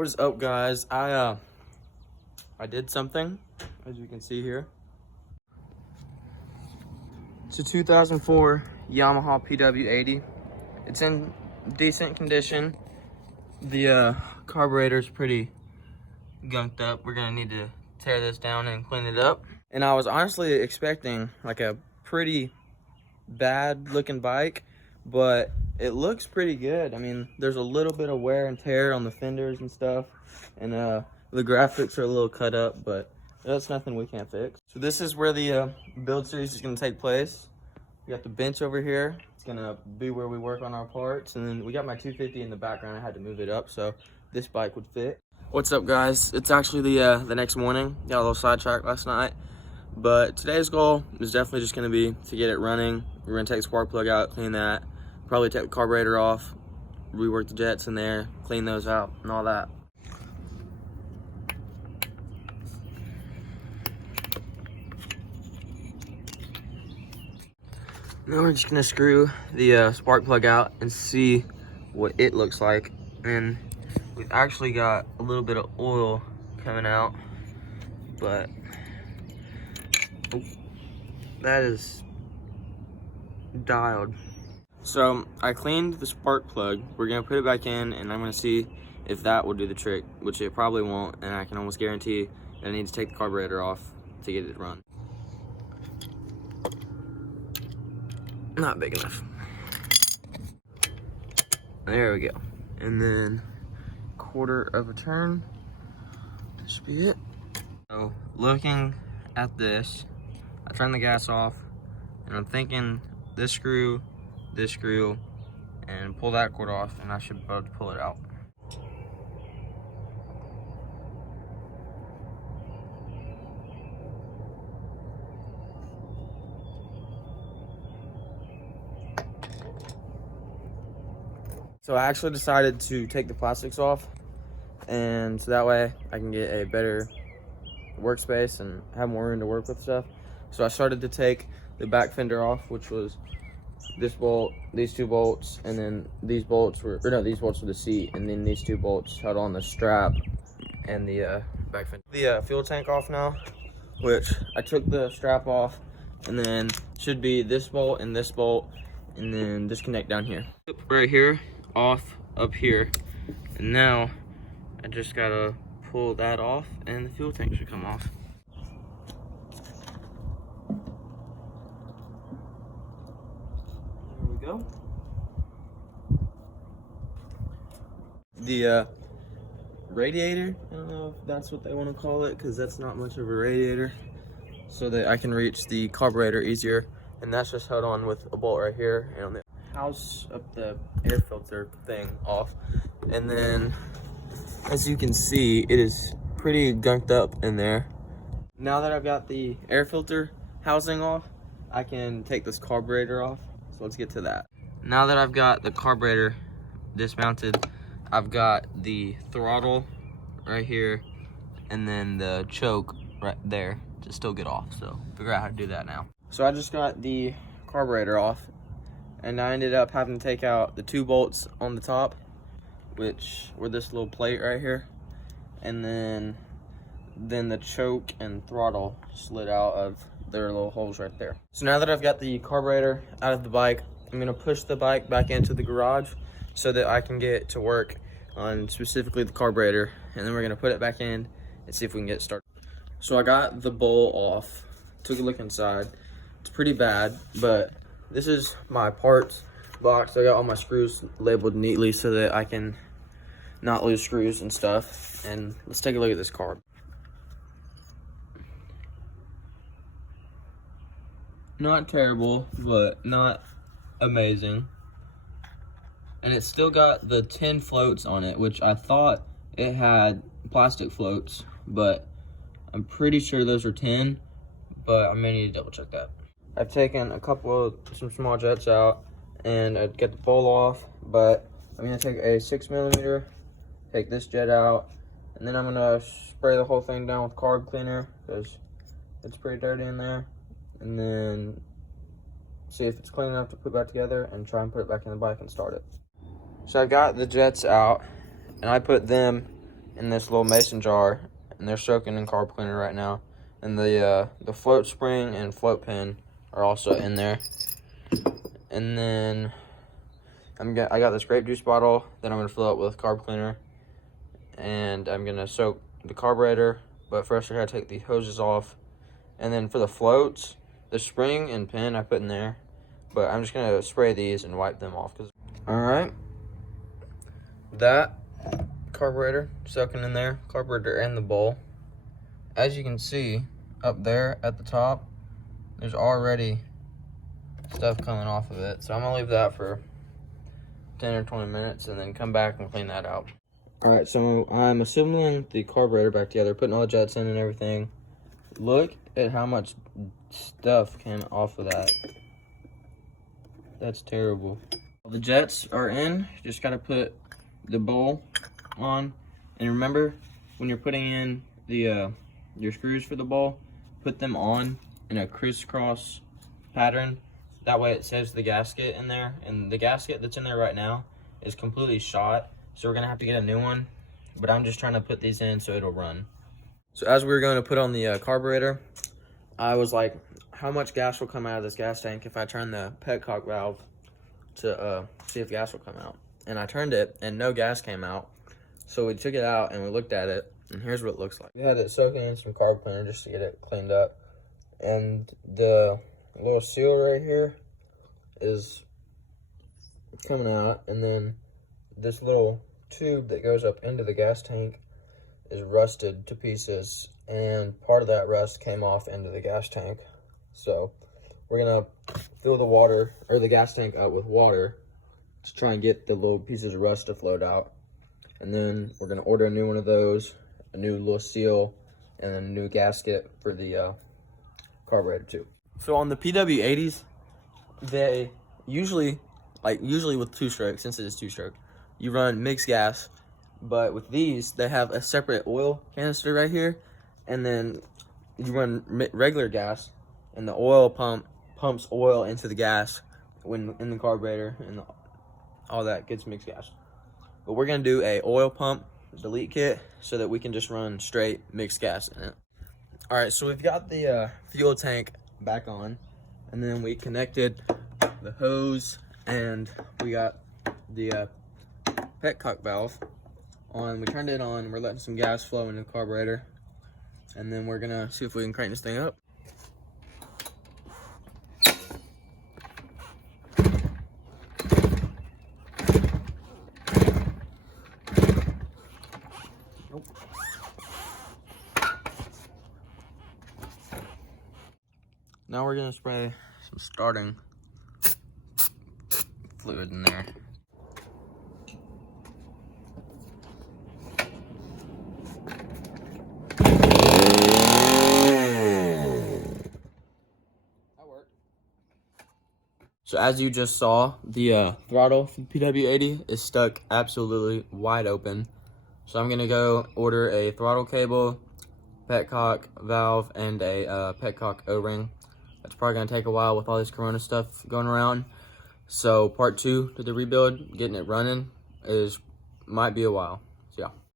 What is up, guys? I did something, as you can see here. It's a 2004 Yamaha Pw80. It's in decent condition. The carburetor's pretty gunked up. We're gonna need to tear this down and clean it up. And I was honestly expecting like a pretty bad looking bike, but it looks pretty good. I mean, there's a little bit of wear and tear on the fenders and stuff, and the graphics are a little cut up, but that's nothing we can't fix. So this is where the build series is going to take place. We got the bench over here. It's going to be where we work on our parts, and then we got my 250 in the background. I had to move it up so this bike would fit. What's up, guys? It's actually the next morning. Got a little sidetracked last night, but today's goal is definitely just going to be to get it running. We're going to take the spark plug out, clean that, probably take the carburetor off, rework the jets in there, clean those out and all that. Now we're just gonna screw the spark plug out and see what it looks like. And we've actually got a little bit of oil coming out, but that is dialed. So I cleaned the spark plug. We're gonna put it back in, and I'm gonna see if that will do the trick, which it probably won't, and I can almost guarantee that I need to take the carburetor off to get it run. Not big enough. There we go. And then quarter of a turn. This should be it. So looking at this, I turned the gas off, and I'm thinking this screw, and pull that cord off, and I should be able to pull it out. So I actually decided to take the plastics off, and so that way I can get a better workspace and have more room to work with stuff. So I started to take the back fender off, which was this bolt, these two bolts, and then these bolts were, or no, these bolts were the seat, and then these two bolts held on the strap and the back fender. The fuel tank off now, which I took the strap off, and then should be this bolt, and then disconnect down here. Right here, off up here, and now I just gotta pull that off, and the fuel tank should come off. Go. The radiator, I don't know if that's what they want to call it, because that's not much of a radiator, so that I can reach the carburetor easier, and that's just held on with a bolt right here, and on the house up the air filter thing off. And then as you can see, it is pretty gunked up in there. Now that I've got the air filter housing off, I can take this carburetor off. So let's get to that. Now that I've got the carburetor dismounted, I've got the throttle right here, and then the choke right there to still get off. So figure out how to do that now. So I just got the carburetor off, and I ended up having to take out the two bolts on the top, which were this little plate right here, and then the choke and throttle slid out of their little holes right there. So now that I've got the carburetor out of the bike, I'm gonna push the bike back into the garage so that I can get to work on specifically the carburetor, and then we're gonna put it back in and see if we can get it started. So I got the bowl off, took a look inside. It's pretty bad, but this is my parts box. I got all my screws labeled neatly so that I can not lose screws and stuff. And let's take a look at this carb. Not terrible, but not amazing. And it's still got the tin floats on it, which I thought it had plastic floats, but I'm pretty sure those are tin, but I may need to double check that. I've taken some small jets out, and I'd get the bowl off, but I'm gonna take a 6mm, take this jet out, and then I'm gonna spray the whole thing down with carb cleaner because it's pretty dirty in there, and then see if it's clean enough to put back together and try and put it back in the bike and start it. So I got the jets out, and I put them in this little mason jar, and they're soaking in carb cleaner right now. And the float spring and float pin are also in there. And then I got this grape juice bottle that I'm gonna fill up with carb cleaner, and I'm gonna soak the carburetor. But first I gotta take the hoses off. And then for the floats, the spring and pin I put in there, but I'm just gonna spray these and wipe them off. All right, that carburetor soaking in there, carburetor and the bowl. As you can see up there at the top, there's already stuff coming off of it. So I'm gonna leave that for 10 or 20 minutes and then come back and clean that out. All right, so I'm assembling the carburetor back together, putting all the jets in and everything. Look at how much stuff came off of that. That's terrible. The jets are in, just gotta put the bowl on. And remember, when you're putting in the your screws for the bowl, put them on in a crisscross pattern. That way it saves the gasket in there. And the gasket that's in there right now is completely shot, so we're gonna have to get a new one. But I'm just trying to put these in so it'll run. So as we were going to put on the carburetor, I was like, how much gas will come out of this gas tank if I turn the petcock valve to see if gas will come out? And I turned it and no gas came out. So we took it out and we looked at it, and here's what it looks like. We had it soaking in some carb cleaner just to get it cleaned up. And the little seal right here is coming out, and then this little tube that goes up into the gas tank is rusted to pieces, and part of that rust came off into the gas tank. So we're gonna fill the water, or the gas tank, up with water to try and get the little pieces of rust to float out. And then we're gonna order a new one of those, a new little seal, and then a new gasket for the carburetor too. So on the Pw80s, they usually with two-stroke, since it is two-stroke, you run mixed gas. But with these, they have a separate oil canister right here, and then you run regular gas, and the oil pumps oil into the gas when in the carburetor, and all that gets mixed gas. But we're gonna do a oil pump delete kit so that we can just run straight mixed gas in it. All right, so we've got the fuel tank back on, and then we connected the hose, and we got the petcock valve on. We turned it on. We're letting some gas flow into the carburetor, and then we're gonna see if we can crank this thing up. Nope. Now we're gonna spray some starting fluid in there. So as you just saw, the throttle for the Pw80 is stuck absolutely wide open. So I'm gonna go order a throttle cable, petcock valve, and a petcock O-ring. That's probably gonna take a while with all this Corona stuff going around. So part 2 to the rebuild, getting it running, might be a while. So yeah.